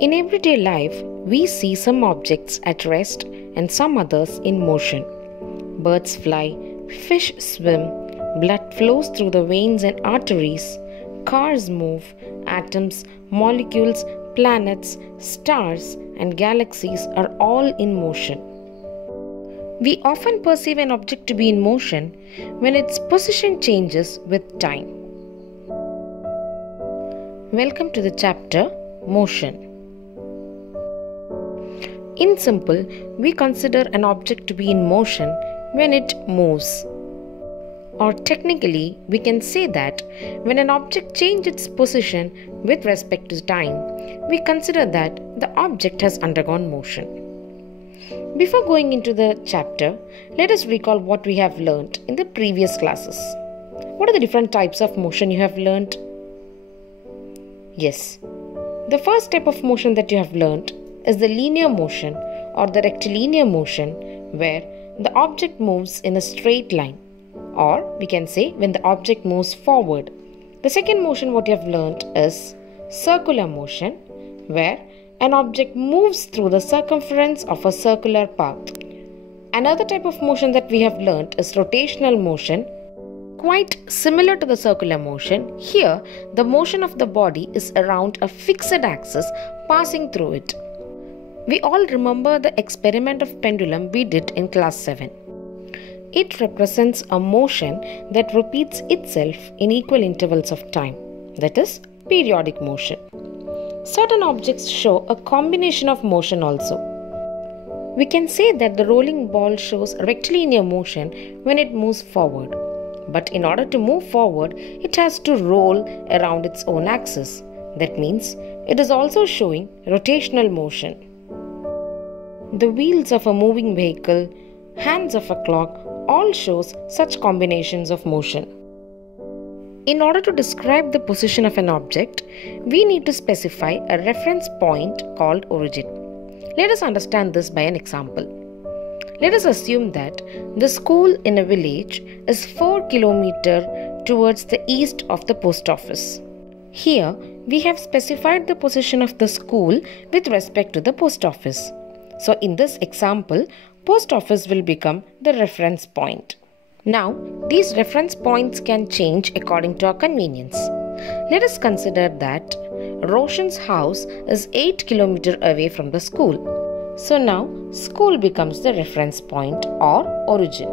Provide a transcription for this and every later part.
In everyday life, we see some objects at rest and some others in motion. Birds fly, fish swim, blood flows through the veins and arteries, cars move, atoms, molecules, planets, stars, and galaxies are all in motion. We often perceive an object to be in motion when its position changes with time. Welcome to the chapter Motion. In simple, we consider an object to be in motion when it moves. Or technically, we can say that when an object changes its position with respect to time, we consider that the object has undergone motion. Before going into the chapter, let us recall what we have learnt in the previous classes. What are the different types of motion you have learnt? Yes, the first type of motion that you have learnt is the linear motion or the rectilinear motion, where the object moves in a straight line, or we can say when the object moves forward. The second motion what you have learnt is circular motion, where an object moves through the circumference of a circular path. Another type of motion that we have learnt is rotational motion. Quite similar to the circular motion, here the motion of the body is around a fixed axis passing through it. We all remember the experiment of pendulum we did in class 7. It represents a motion that repeats itself in equal intervals of time, that is, periodic motion. Certain objects show a combination of motion also. We can say that the rolling ball shows rectilinear motion when it moves forward. But in order to move forward, it has to roll around its own axis. That means it is also showing rotational motion. The wheels of a moving vehicle, hands of a clock, all shows such combinations of motion. In order to describe the position of an object, we need to specify a reference point called origin. Let us understand this by an example. Let us assume that the school in a village is 4 km towards the east of the post office. Here, we have specified the position of the school with respect to the post office. So, in this example, post office will become the reference point. Now, these reference points can change according to our convenience. Let us consider that Roshan's house is 8 km away from the school. So now, school becomes the reference point or origin.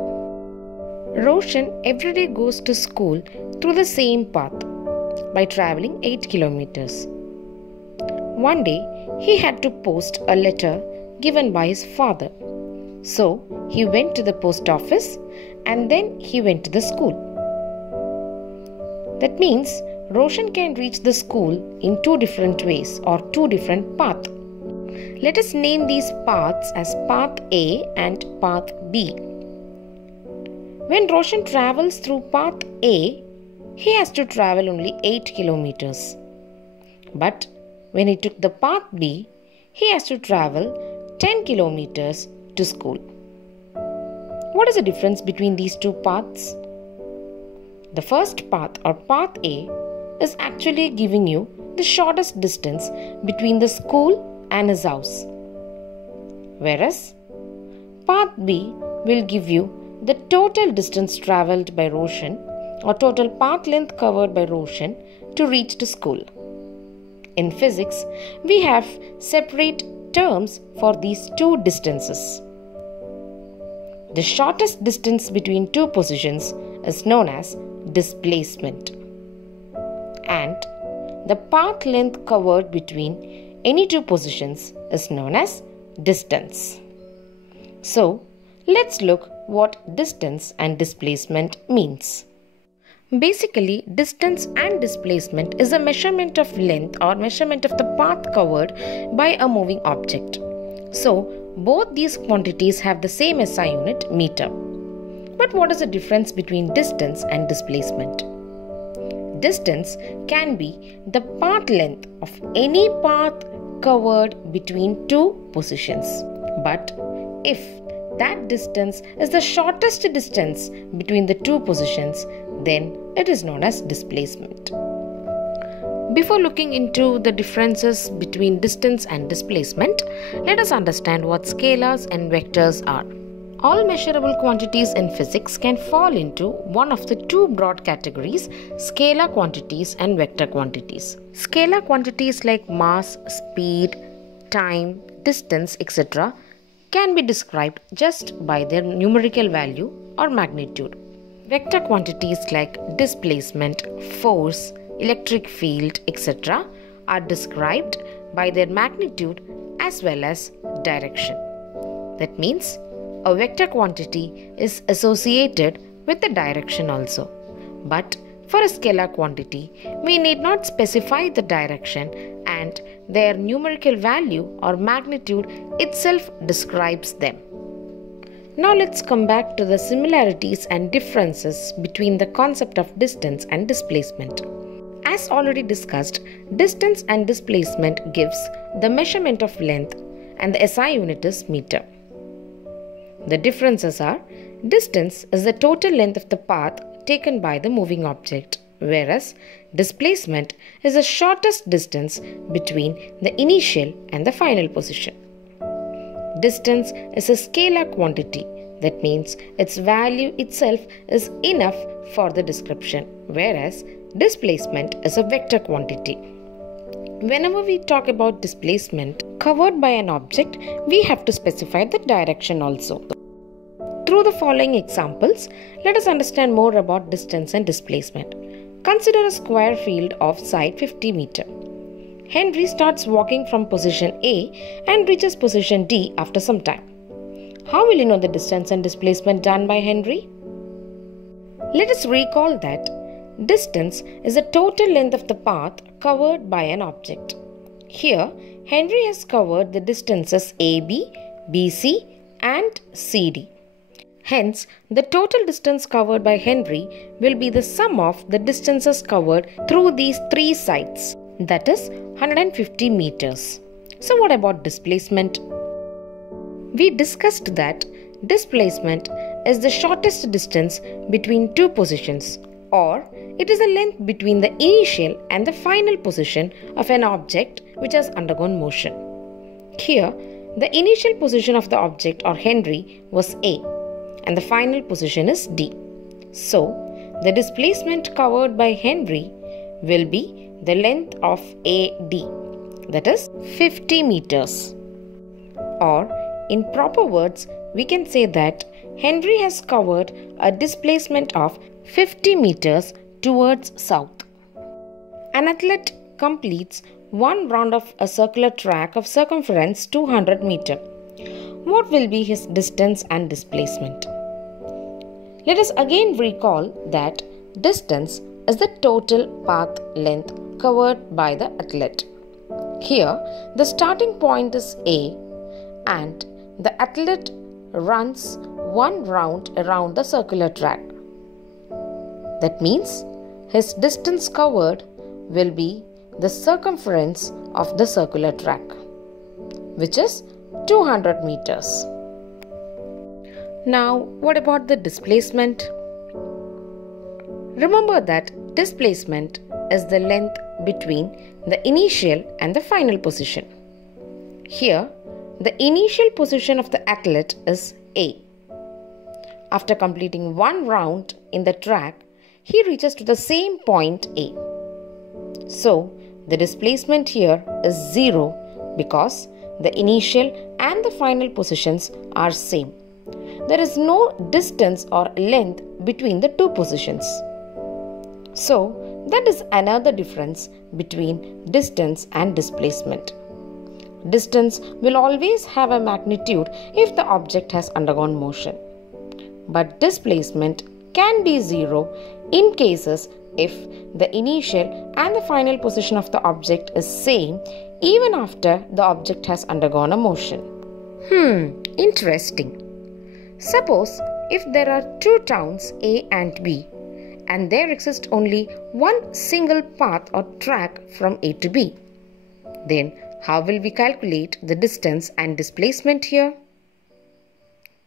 Roshan every day goes to school through the same path by traveling 8 kilometers. One day, he had to post a letter given by his father. So, he went to the post office and then he went to the school. That means, Roshan can reach the school in two different ways or two different paths. Let us name these paths as Path A and Path B. When Roshan travels through Path A, he has to travel only 8 kilometers. But when he took the Path B, he has to travel 10 kilometers to school. What is the difference between these two paths? The first path or Path A is actually giving you the shortest distance between the school and his house. Whereas Path B will give you the total distance travelled by Roshan or total path length covered by Roshan to reach the school. In physics, we have separate terms for these two distances. The shortest distance between two positions is known as displacement, and the path length covered between any two positions is known as distance. So, let's look what distance and displacement means. Basically, distance and displacement is a measurement of length or measurement of the path covered by a moving object. So, both these quantities have the same SI unit, meter. But what is the difference between distance and displacement? Distance can be the path length of any path covered between two positions. But if that distance is the shortest distance between the two positions, then it is known as displacement. Before looking into the differences between distance and displacement, let us understand what scalars and vectors are. All measurable quantities in physics can fall into one of the two broad categories, scalar quantities and vector quantities. Scalar quantities like mass, speed, time, distance, etc. can be described just by their numerical value or magnitude. Vector quantities like displacement, force, electric field, etc. are described by their magnitude as well as direction. That means a vector quantity is associated with the direction also. But for a scalar quantity, we need not specify the direction, and their numerical value or magnitude itself describes them. Now let's come back to the similarities and differences between the concept of distance and displacement. As already discussed, distance and displacement gives the measurement of length, and the SI unit is meter. The differences are: distance is the total length of the path taken by the moving object, whereas displacement is the shortest distance between the initial and the final position. Distance is a scalar quantity, that means its value itself is enough for the description, whereas displacement is a vector quantity. Whenever we talk about displacement covered by an object, we have to specify the direction also. Through the following examples, let us understand more about distance and displacement. Consider a square field of side 50 meter. Henry starts walking from position A and reaches position D after some time. How will you know the distance and displacement done by Henry? Let us recall that distance is the total length of the path covered by an object. Here, Henry has covered the distances AB, BC and CD. Hence, the total distance covered by Henry will be the sum of the distances covered through these three sides, that is 150 meters. So what about displacement? We discussed that displacement is the shortest distance between two positions, or it is the length between the initial and the final position of an object which has undergone motion. Here, the initial position of the object or Henry was A, and the final position is D. So, the displacement covered by Henry will be the length of AD, that is 50 meters. Or, in proper words, we can say that Henry has covered a displacement of 50 meters towards south. An athlete completes one round of a circular track of circumference 200 meters. What will be his distance and displacement? Let us again recall that distance is the total path length covered by the athlete. Here, the starting point is A, and the athlete runs one round around the circular track. That means his distance covered will be the circumference of the circular track, which is 200 meters. Now, what about the displacement? Remember that displacement is the length between the initial and the final position. Here, the initial position of the athlete is A. After completing one round in the track, he reaches to the same point A. So, the displacement here is 0 because the initial and the final positions are same. There is no distance or length between the two positions. So, that is another difference between distance and displacement. Distance will always have a magnitude if the object has undergone motion. But displacement can be 0 in cases if the initial and the final position of the object is same even after the object has undergone a motion. Interesting. Suppose if there are two towns A and B and there exists only one single path or track from A to B, then how will we calculate the distance and displacement here?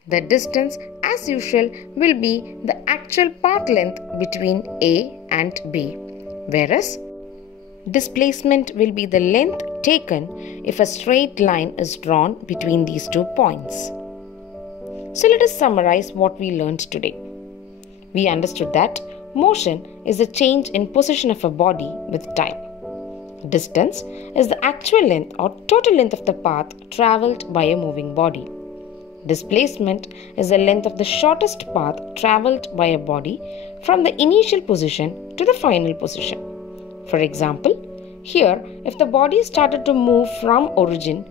The distance, as usual, will be the actual path length between A and B, whereas Displacement will be the length taken if a straight line is drawn between these 2 points. So let us summarize what we learned today. We understood that motion is a change in position of a body with time. Distance is the actual length or total length of the path travelled by a moving body. Displacement is the length of the shortest path travelled by a body from the initial position to the final position. For example, here if the body started to move from origin,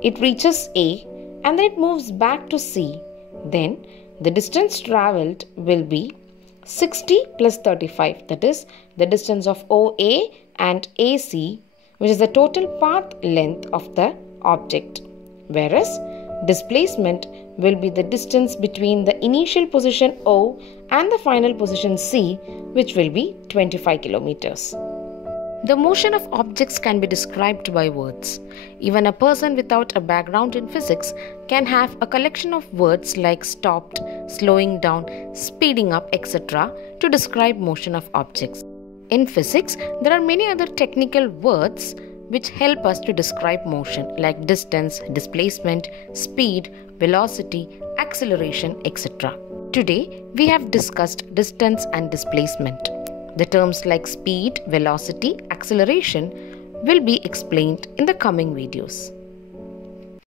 it reaches A and then it moves back to C, then the distance travelled will be 60 plus 35, that is the distance of OA and AC, which is the total path length of the object, whereas displacement will be the distance between the initial position O and the final position C, which will be 25 kilometers. The motion of objects can be described by words. Even a person without a background in physics can have a collection of words like stopped, slowing down, speeding up, etc. to describe motion of objects. In physics, there are many other technical words which help us to describe motion like distance, displacement, speed, velocity, acceleration, etc. Today, we have discussed distance and displacement. The terms like speed, velocity, acceleration will be explained in the coming videos.